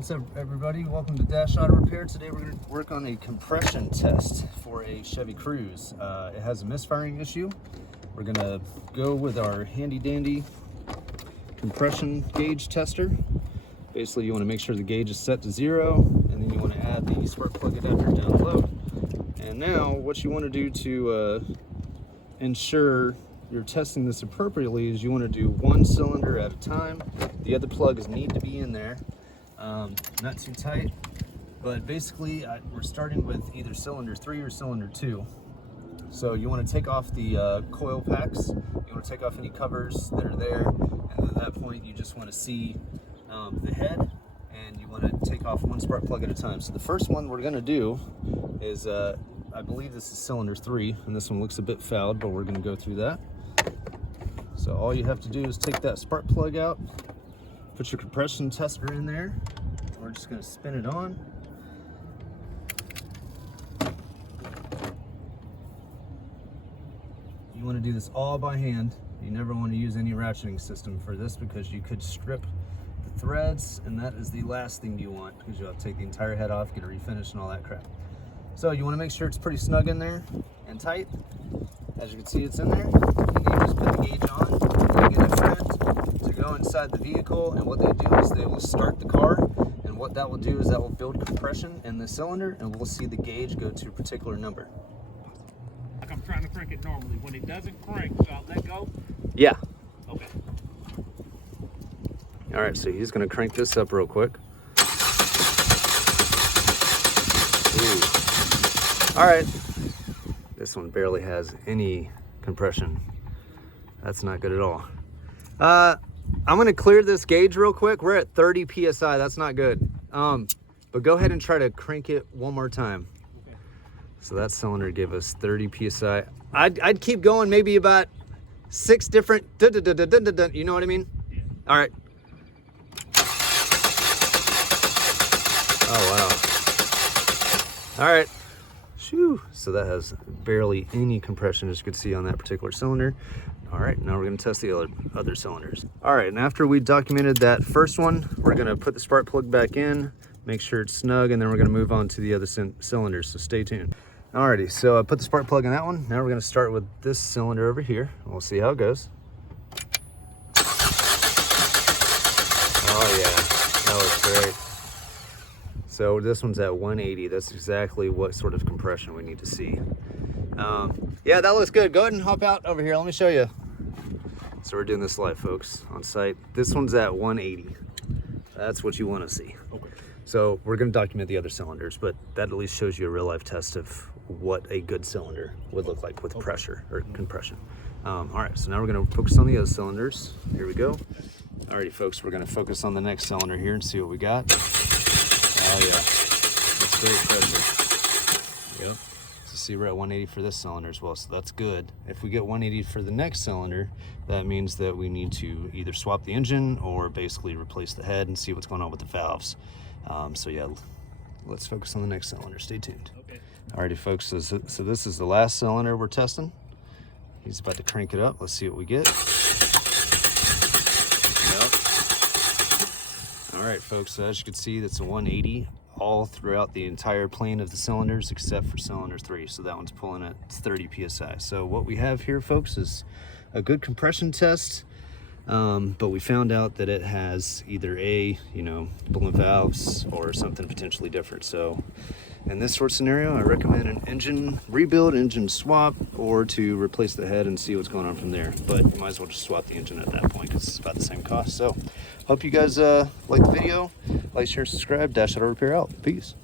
What's up, everybody? Welcome to Dash Auto Repair. Today we're going to work on a compression test for a Chevy Cruze. It has a misfiring issue. We're going to go with our handy dandy compression gauge tester. Basically, you want to make sure the gauge is set to 0, and then you want to add the spark plug adapter down low. And now what you want to do to ensure you're testing this appropriately is you want to do one cylinder at a time. The other plugs need to be in there. Not too tight, but basically we're starting with either cylinder 3 or cylinder 2. So you want to take off the coil packs, you want to take off any covers that are there, and at that point you just want to see the head, and you want to take off one spark plug at a time. So the first one we're going to do is, I believe this is cylinder 3, and this one looks a bit fouled, but we're going to go through that. So all you have to do is take that spark plug out, put your compression tester in there. We're just going to spin it on. You want to do this all by hand. You never want to use any ratcheting system for this because you could strip the threads, and that is the last thing you want because you'll have to take the entire head off, get it refinished, and all that crap. So you want to make sure it's pretty snug in there and tight. As you can see, it's in there. And you just put the gauge on, and get it fit to go inside the vehicle, and what they do is they will start the car, and what that will do is that will build compression in the cylinder, and we'll see the gauge go to a particular number. Like I'm trying to crank it normally. When it doesn't crank, so I'll let go? Yeah. Okay. All right, so he's gonna crank this up real quick. Ooh. All right. This one barely has any compression. That's not good at all. I'm gonna clear this gauge real quick. We're at 30 PSI, that's not good. But go ahead and try to crank it one more time. Okay. So that cylinder gave us 30 PSI. I'd keep going, maybe about 6 different, you know what I mean? Yeah. All right. Oh, wow. All right. Whew. So that has barely any compression, as you can see on that particular cylinder. All right, now we're gonna test the other cylinders. All right, and after we documented that first one, we're gonna put the spark plug back in, make sure it's snug, and then we're gonna move on to the other cylinders, so stay tuned. Alrighty, so I put the spark plug in that one. Now we're gonna start with this cylinder over here, and we'll see how it goes. Oh yeah, that looks great. So this one's at 180. That's exactly what sort of compression we need to see. Yeah, that looks good. Go ahead and hop out over here. Let me show you. So we're doing this live, folks, on site. This one's at 180. That's what you want to see. Okay. So we're going to document the other cylinders, but that at least shows you a real life test of what a good cylinder would look like with pressure or compression. All right, so now we're going to focus on the other cylinders. Here we go. Alrighty, folks, we're going to focus on the next cylinder here and see what we got. Oh yeah, that's great pressure. Yep. So see, we're at 180 for this cylinder as well, so that's good. If we get 180 for the next cylinder, that means that we need to either swap the engine or basically replace the head and see what's going on with the valves. So yeah, let's focus on the next cylinder. Stay tuned. Okay. Alrighty, folks, so this is the last cylinder we're testing. He's about to crank it up. Let's see what we get. All right, folks, so as you can see, that's a 180 all throughout the entire plane of the cylinders except for cylinder 3. So that one's pulling at 30 PSI. So what we have here, folks, is a good compression test, but we found out that it has either balloon valves or something potentially different. So in this sort of scenario, I recommend an engine rebuild, engine swap, or to replace the head and see what's going on from there. But you might as well just swap the engine at that point because it's about the same cost. So hope you guys like the video. Like, share, subscribe. Dash Auto Repair out. Peace.